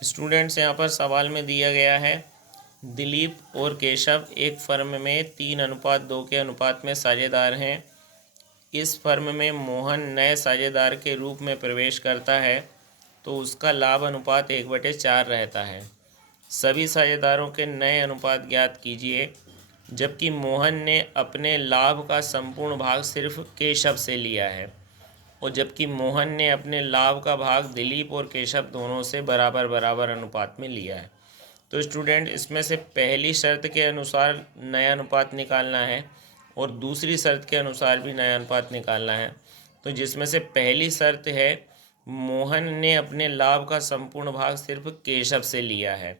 Students, यहाँ पर सवाल में दिया गया है दिलीप और केशव एक फर्म में 3:2 के अनुपात में साझेदार हैं। इस फर्म में मोहन नए साझेदार के रूप में प्रवेश करता है तो उसका लाभ अनुपात 1/4 रहता है। सभी साझेदारों के नए अनुपात ज्ञात कीजिए, जबकि मोहन ने अपने लाभ का संपूर्ण भाग सिर्फ केशव से लिया है और जबकि मोहन ने अपने लाभ का भाग दिलीप और केशव दोनों से बराबर बराबर अनुपात में लिया है। तो स्टूडेंट, इसमें से पहली शर्त के अनुसार नया अनुपात निकालना है और दूसरी शर्त के अनुसार भी नया अनुपात निकालना है। तो जिसमें से पहली शर्त है मोहन ने अपने लाभ का संपूर्ण भाग सिर्फ केशव से लिया है,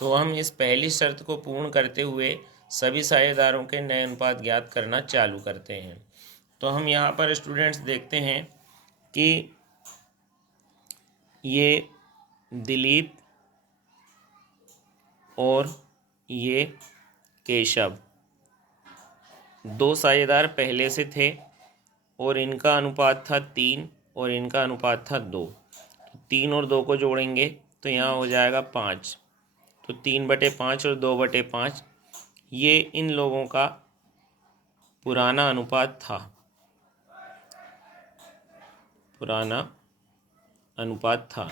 तो हम इस पहली शर्त को पूर्ण करते हुए सभी साझेदारों के नए अनुपात ज्ञात करना चालू करते हैं। तो हम यहाँ पर स्टूडेंट्स देखते हैं कि ये दिलीप और ये केशव दो साझेदार पहले से थे और इनका अनुपात था 3 और इनका अनुपात था 2। तो 3 और 2 को जोड़ेंगे तो यहाँ हो जाएगा 5। तो 3/5 और 2/5 ये इन लोगों का पुराना अनुपात था, पुराना अनुपात था।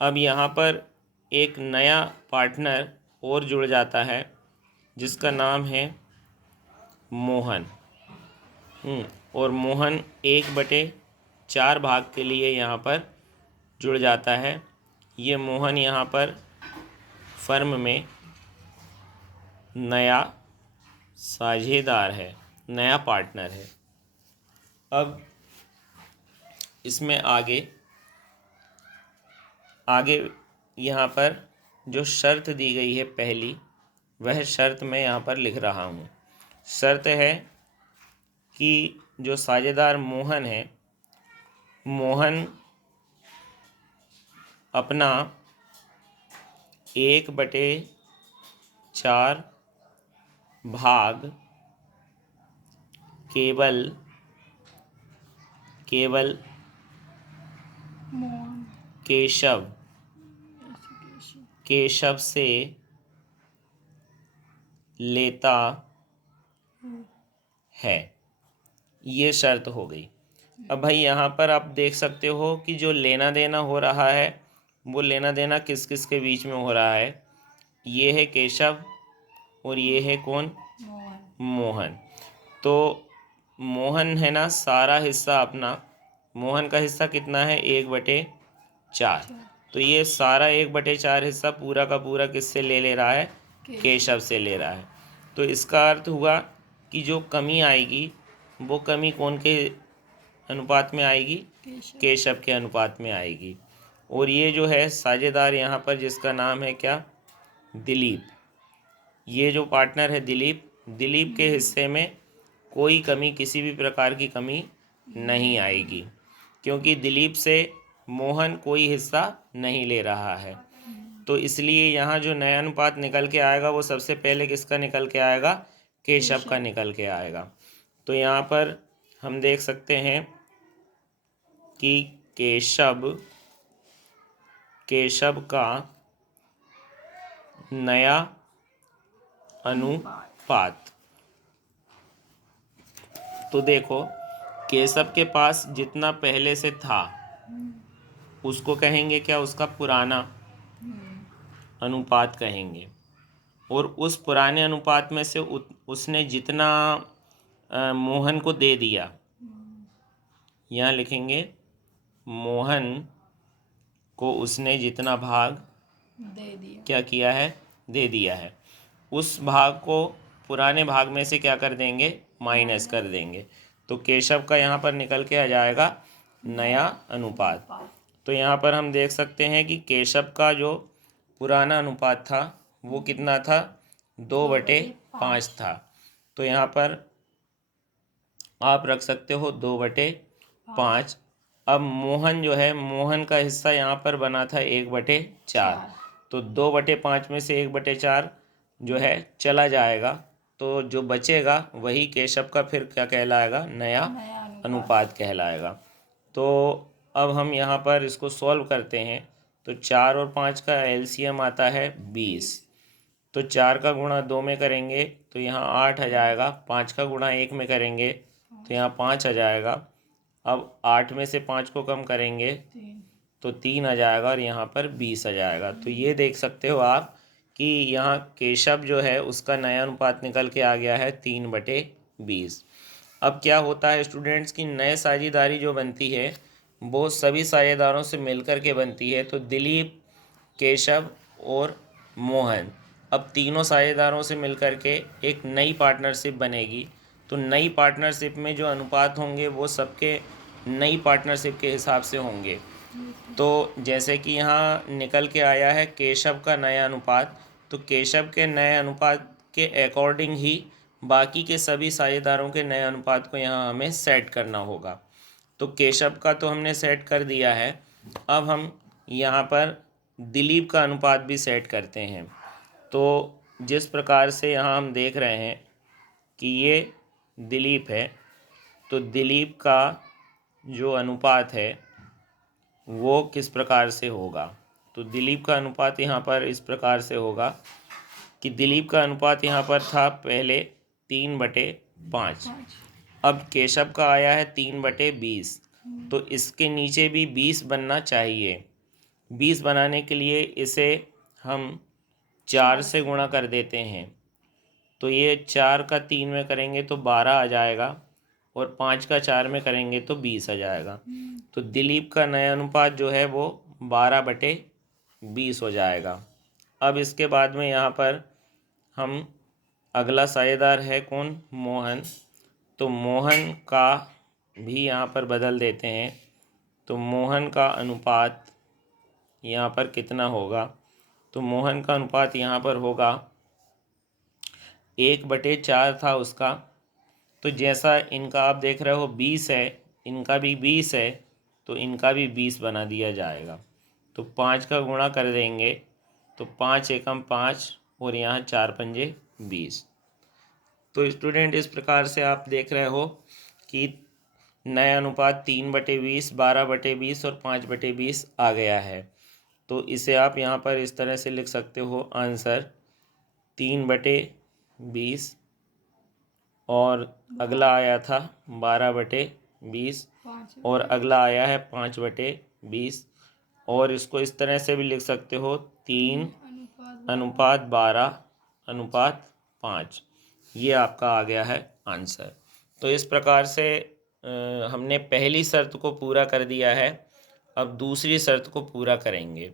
अब यहाँ पर एक नया पार्टनर और जुड़ जाता है जिसका नाम है मोहन। और मोहन 1/4 भाग के लिए यहाँ पर जुड़ जाता है। ये मोहन यहाँ पर फर्म में नया साझेदार है, नया पार्टनर है। अब इसमें आगे यहाँ पर जो शर्त दी गई है पहली, वह शर्त मैं यहाँ पर लिख रहा हूँ। शर्त है कि जो साझेदार मोहन है, मोहन अपना 1/4 भाग केवल केशव से लेता है। ये शर्त हो गई। अब भाई यहाँ पर आप देख सकते हो कि जो लेना देना हो रहा है वो लेना देना किस किस के बीच में हो रहा है। ये है केशव और ये है कौन? मोहन। तो मोहन है ना, सारा हिस्सा अपना, मोहन का हिस्सा कितना है? 1/4। तो ये सारा 1/4 हिस्सा पूरा का पूरा किससे ले रहा है? केशव से ले रहा है। तो इसका अर्थ हुआ कि जो कमी आएगी वो कमी कौन के अनुपात में आएगी? केशव के अनुपात में आएगी। और ये जो है साझेदार यहाँ पर जिसका नाम है क्या? दिलीप। ये जो पार्टनर है दिलीप के हिस्से में कोई कमी, किसी भी प्रकार की कमी नहीं आएगी, क्योंकि दिलीप से मोहन कोई हिस्सा नहीं ले रहा है। तो इसलिए यहाँ जो नया अनुपात निकल के आएगा वो सबसे पहले किसका निकल के आएगा? केशव का निकल के आएगा। तो यहाँ पर हम देख सकते हैं कि केशव का नया अनुपात, तो देखो केशव के पास जितना पहले से था उसको कहेंगे क्या? उसका पुराना अनुपात कहेंगे। और उस पुराने अनुपात में से उसने जितना मोहन को दे दिया, यहाँ लिखेंगे मोहन को उसने जितना भाग दे दिया, क्या किया है? दे दिया है। उस भाग को पुराने भाग में से क्या कर देंगे? माइनस कर देंगे। तो केशव का यहाँ पर निकल के आ जाएगा नया अनुपात। तो यहाँ पर हम देख सकते हैं कि केशव का जो पुराना अनुपात था वो कितना था? 2/5 था। तो यहाँ पर आप रख सकते हो 2/5। अब मोहन जो है, मोहन का हिस्सा यहाँ पर बना था 1/4। तो 2/5 में से 1/4 जो है चला जाएगा, तो जो बचेगा वही केशव का फिर क्या कहलाएगा? नया अनुपात कहलाएगा। तो अब हम यहाँ पर इसको सॉल्व करते हैं। तो 4 और 5 का एलसीएम आता है 20। तो 4 का गुणा 2 में करेंगे तो यहाँ 8 आ जाएगा। 5 का गुणा 1 में करेंगे तो यहाँ 5 आ जाएगा। अब 8 में से 5 को कम करेंगे तो 3 आ जाएगा और यहाँ पर 20 आ जाएगा। तो ये देख सकते हो आप कि यहाँ केशव जो है उसका नया अनुपात निकल के आ गया है 3/20। अब क्या होता है स्टूडेंट्स की नए साझेदारी जो बनती है वो सभी साझेदारों से मिलकर के बनती है। तो दिलीप, केशव और मोहन, अब तीनों साझेदारों से मिलकर के एक नई पार्टनरशिप बनेगी। तो नई पार्टनरशिप में जो अनुपात होंगे वो सबके नई पार्टनरशिप के हिसाब से होंगे। तो जैसे कि यहाँ निकल के आया है केशव का नया अनुपात, तो केशव के नए अनुपात के अकॉर्डिंग ही बाकी के सभी साझेदारों के नए अनुपात को यहाँ हमें सेट करना होगा। तो केशव का तो हमने सेट कर दिया है। अब हम यहाँ पर दिलीप का अनुपात भी सेट करते हैं। तो जिस प्रकार से यहाँ हम देख रहे हैं कि ये दिलीप है, तो दिलीप का जो अनुपात है वो किस प्रकार से होगा। तो दिलीप का अनुपात यहाँ पर इस प्रकार से होगा कि दिलीप का अनुपात यहाँ पर था पहले 3/5। अब केशव का आया है 3/20। तो इसके नीचे भी 20 बनना चाहिए। 20 बनाने के लिए इसे हम 4 से गुणा कर देते हैं। तो ये 4 का 3 में करेंगे तो 12 आ जाएगा और 5 का 4 में करेंगे तो 20 आ जाएगा। तो दिलीप का नया अनुपात जो है वो 12/20 हो जाएगा। अब इसके बाद में यहाँ पर हम अगला साझेदार है कौन, मोहन। तो मोहन का भी यहाँ पर बदल देते हैं। तो मोहन का अनुपात यहाँ पर कितना होगा, तो मोहन का अनुपात यहाँ पर होगा 1/4 था उसका। तो जैसा इनका आप देख रहे हो 20 है, इनका भी 20 है, तो इनका भी 20 बना दिया जाएगा। तो 5 का गुणा कर देंगे तो 5 एकम 5 और यहाँ 4×5 = 20। तो स्टूडेंट इस प्रकार से आप देख रहे हो कि नया अनुपात 3/20, 12/20 और 5/20 आ गया है। तो इसे आप यहाँ पर इस तरह से लिख सकते हो, आंसर 3/20 और अगला आया था 12/20 और अगला आया है 5/20। और इसको इस तरह से भी लिख सकते हो 3:12:5। ये आपका आ गया है आंसर। तो इस प्रकार से हमने पहली शर्त को पूरा कर दिया है। अब दूसरी शर्त को पूरा करेंगे।